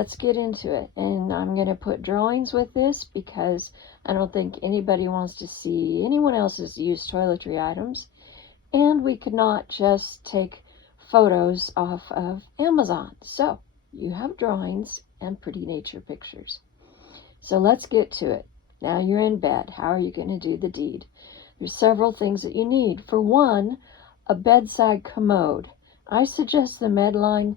let's get into it. And I'm going to put drawings with this because I don't think anybody wants to see anyone else's used toiletry items. And we could not just take photos off of Amazon. So you have drawings and pretty nature pictures. So let's get to it. Now you're in bed. How are you going to do the deed? There's several things that you need. For one, a bedside commode. I suggest the Medline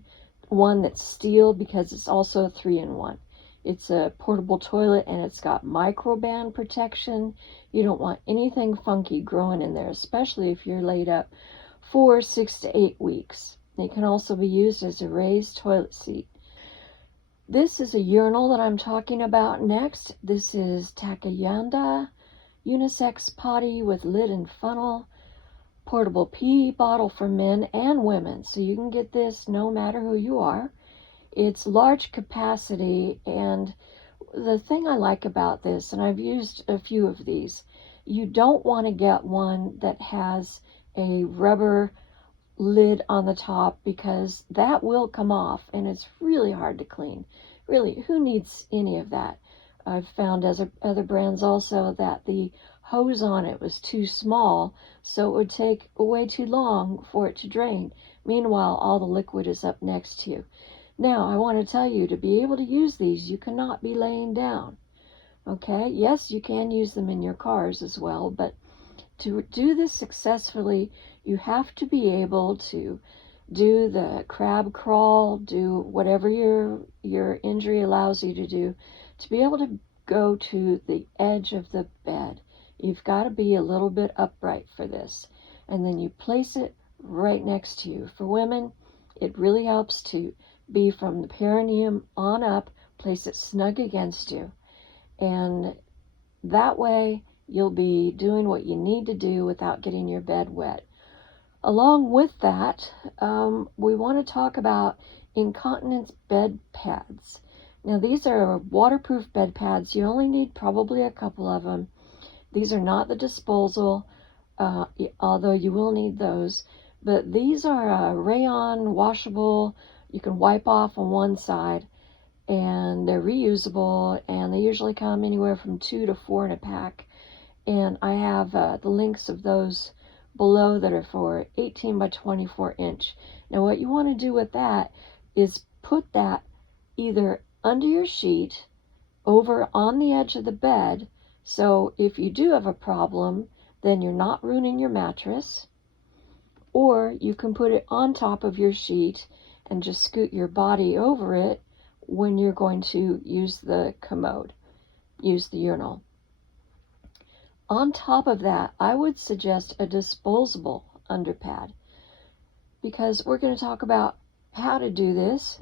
one that's steel because it's also a 3-in-1. It's a portable toilet and it's got Microban protection. You don't want anything funky growing in there, especially if you're laid up for 6 to 8 weeks. It can also be used as a raised toilet seat. This is a urinal that I'm talking about next. This is Takuyada Unisex Potty with lid and funnel. Portable pee bottle for men and women, so you can get this no matter who you are. It's large capacity, and the thing I like about this, and I've used a few of these, you don't want to get one that has a rubber lid on the top because that will come off and it's really hard to clean. Really, who needs any of that? I've found as other brands also that the hose on it was too small, so it would take way too long for it to drain. Meanwhile, all the liquid is up next to you. Now, I want to tell you, to be able to use these, you cannot be laying down. Okay? Yes, you can use them in your cars as well, but to do this successfully, you have to be able to do the crab crawl, do whatever your injury allows you to do, to be able to go to the edge of the bed. You've got to be a little bit upright for this. And then you place it right next to you. For women, it really helps to be from the perineum on up, place it snug against you. And that way, you'll be doing what you need to do without getting your bed wet. Along with that, we want to talk about incontinence bed pads. Now, these are waterproof bed pads. You only need probably a couple of them. These are not the disposable, although you will need those. But these are Rayon, washable. You can wipe off on one side, and they're reusable, and they usually come anywhere from 2 to 4 in a pack. And I have the links of those below that are for 18 by 24 inch. Now, what you want to do with that is put that either under your sheet, over on the edge of the bed, so if you do have a problem, then you're not ruining your mattress. Or you can put it on top of your sheet and just scoot your body over it when you're going to use the commode, use the urinal. On top of that, I would suggest a disposable underpad, because we're going to talk about how to do this.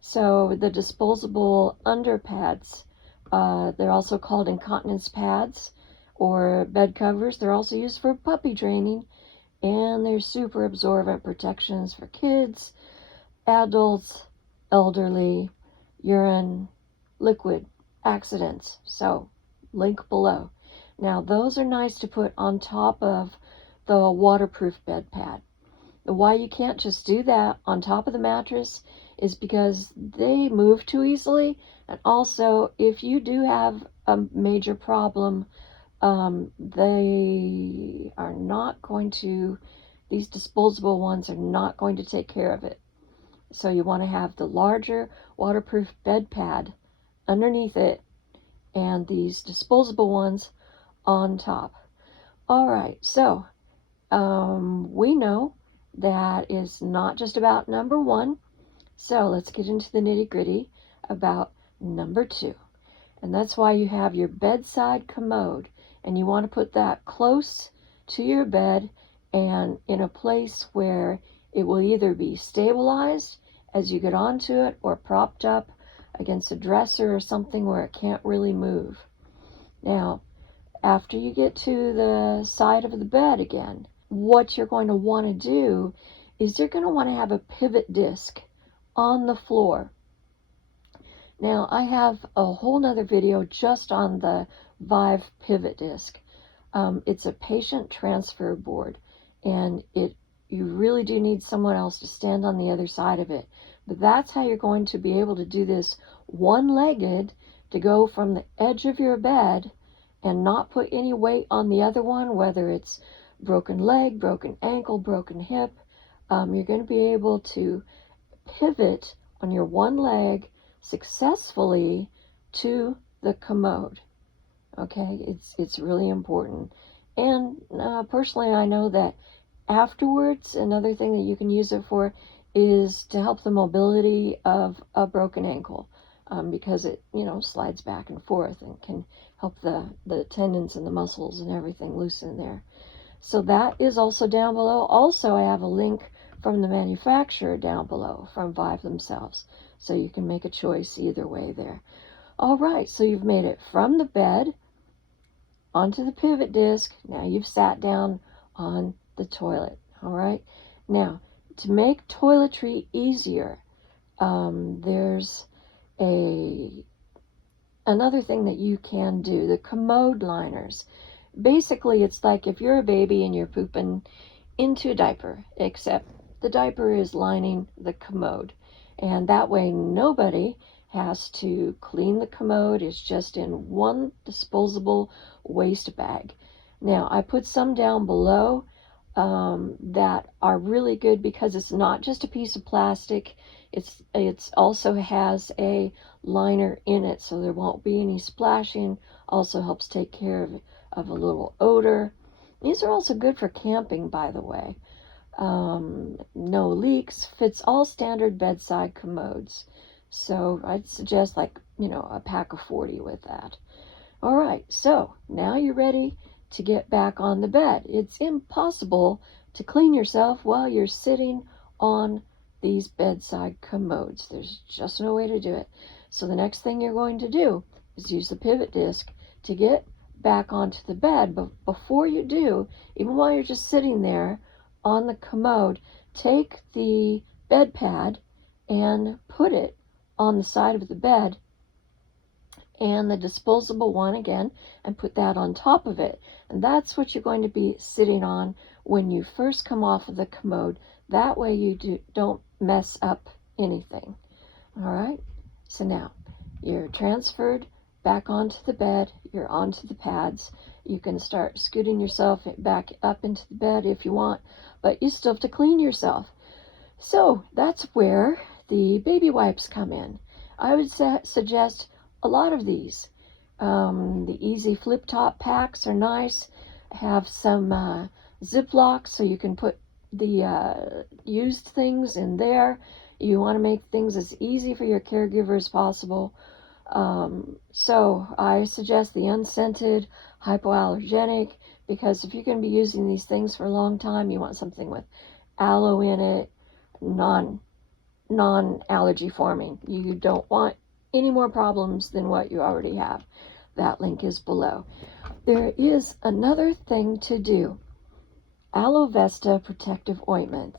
So the disposable underpads, they're also called incontinence pads or bed covers. They're also used for puppy training, and they're super absorbent protections for kids, adults, elderly, urine, liquid, accidents. So link below. Now, those are nice to put on top of the waterproof bed pad. Why you can't just do that on top of the mattress is because they move too easily. And also, if you do have a major problem, they are not going to, these disposable ones are not going to take care of it. So you want to have the larger waterproof bed pad underneath it and these disposable ones on top. All right, so we know that is not just about number 1. So let's get into the nitty-gritty about number 2. And that's why you have your bedside commode, and you want to put that close to your bed and in a place where it will either be stabilized as you get onto it or propped up against a dresser or something where it can't really move. Now, after you get to the side of the bed again, what you're going to want to do is you're going to want to have a pivot disc on the floor. Now, I have a whole nother video just on the Vive pivot disc. It's a patient transfer board, and you really do need someone else to stand on the other side of it. But that's how you're going to be able to do this one-legged, to go from the edge of your bed and not put any weight on the other one, whether it's broken leg, broken ankle, broken hip. You're going to be able to pivot on your one leg successfully to the commode. Okay, it's really important. And personally, I know that afterwards, another thing that you can use it for is to help the mobility of a broken ankle, because it, slides back and forth and can help the tendons and the muscles and everything loosen there. So that is also down below. Also, I have a link from the manufacturer down below, from Vive themselves, so you can make a choice either way there. All right, so you've made it from the bed onto the pivot disc. Now you've sat down on the toilet. All right, now to make toiletry easier, there's another thing that you can do, the commode liners. Basically, it's like if you're a baby and you're pooping into a diaper, except the diaper is lining the commode, and that way nobody has to clean the commode. It's just in one disposable waste bag. Now, I put some down below that are really good because it's not just a piece of plastic. It's also has a liner in it, so there won't be any splashing. Also helps take care of a little odor. These are also good for camping, by the way. No leaks, fits all standard bedside commodes. So I'd suggest a pack of 40 with that. All right, so now you're ready to get back on the bed. It's impossible to clean yourself while you're sitting on these bedside commodes. There's just no way to do it. So the next thing you're going to do is use the pivot disc to get back onto the bed. But before you do, even while you're just sitting there on the commode, take the bed pad and put it on the side of the bed, and the disposable one again, and put that on top of it. And that's what you're going to be sitting on when you first come off of the commode. That way you don't mess up anything. All right, so now you're transferred back onto the bed, you're onto the pads. You can start scooting yourself back up into the bed if you want, but you still have to clean yourself. So that's where the baby wipes come in. I would suggest a lot of these. The easy flip top packs are nice. Have some Ziplocs so you can put the used things in there. You want to make things as easy for your caregiver as possible. So I suggest the unscented, hypoallergenic, because if you're going to be using these things for a long time, you want something with aloe in it, non-allergy forming. You don't want any more problems than what you already have. That link is below. There is another thing to do. Aloe Vesta Protective Ointment.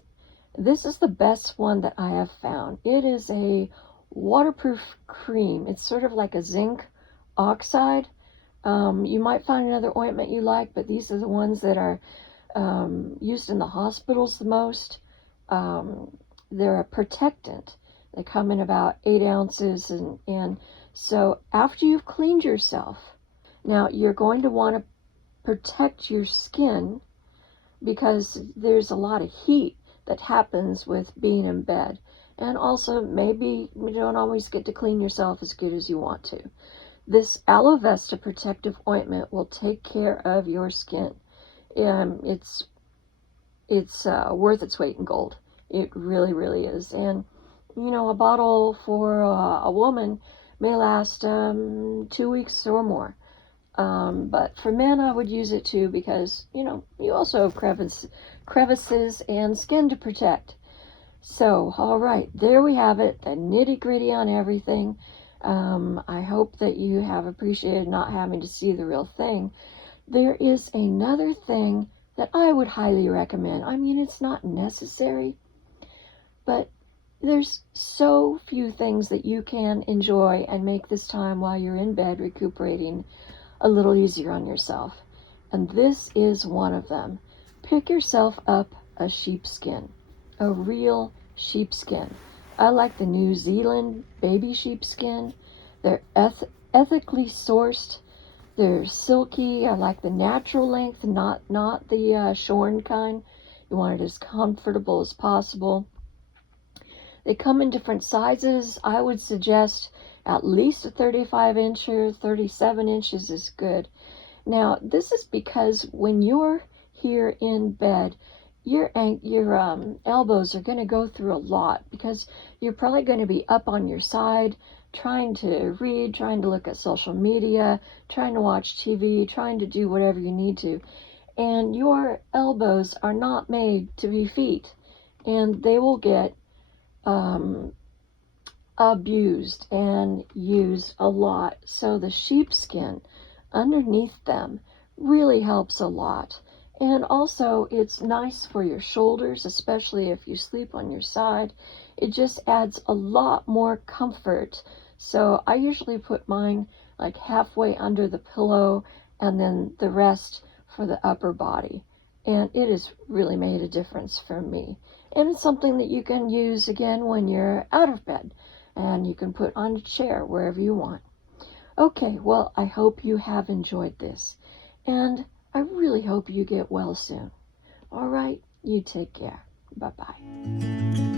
This is the best one that I have found. It is a waterproof cream. It's sort of like a zinc oxide. You might find another ointment you like, but these are the ones that are used in the hospitals the most. They're a protectant. They come in about 8 ounces, and so after you've cleaned yourself, now you're going to want to protect your skin, because there's a lot of heat that happens with being in bed. And also, maybe you don't always get to clean yourself as good as you want to. This Aloe Vesta Protective Ointment will take care of your skin. It's worth its weight in gold. It really, really is. And, a bottle for a woman may last 2 weeks or more. But for men, I would use it too, because, you also have crevices and skin to protect. So, all right, there we have it, the nitty-gritty on everything. I hope that you have appreciated not having to see the real thing. There is another thing that I would highly recommend. I mean, it's not necessary, but there's so few things that you can enjoy and make this time while you're in bed recuperating a little easier on yourself. And this is one of them. Pick yourself up a sheepskin, a real sheepskin. I like the New Zealand baby sheepskin. They're ethically sourced. They're silky. I like the natural length, not the shorn kind. You want it as comfortable as possible. They come in different sizes. I would suggest at least a 35 incher. 37 inches is good. Now, this is because when you're here in bed, your elbows are going to go through a lot because you're probably going to be up on your side trying to read, trying to look at social media, trying to watch TV, trying to do whatever you need to. And your elbows are not made to be feet, and they will get abused and used a lot. So the sheepskin underneath them really helps a lot. And also it's nice for your shoulders, especially if you sleep on your side. It just adds a lot more comfort. So I usually put mine like halfway under the pillow and then the rest for the upper body. And it has really made a difference for me. And it's something that you can use again when you're out of bed, and you can put on a chair wherever you want. Okay, well, I hope you have enjoyed this, and I really hope you get well soon. All right, you take care. Bye-bye.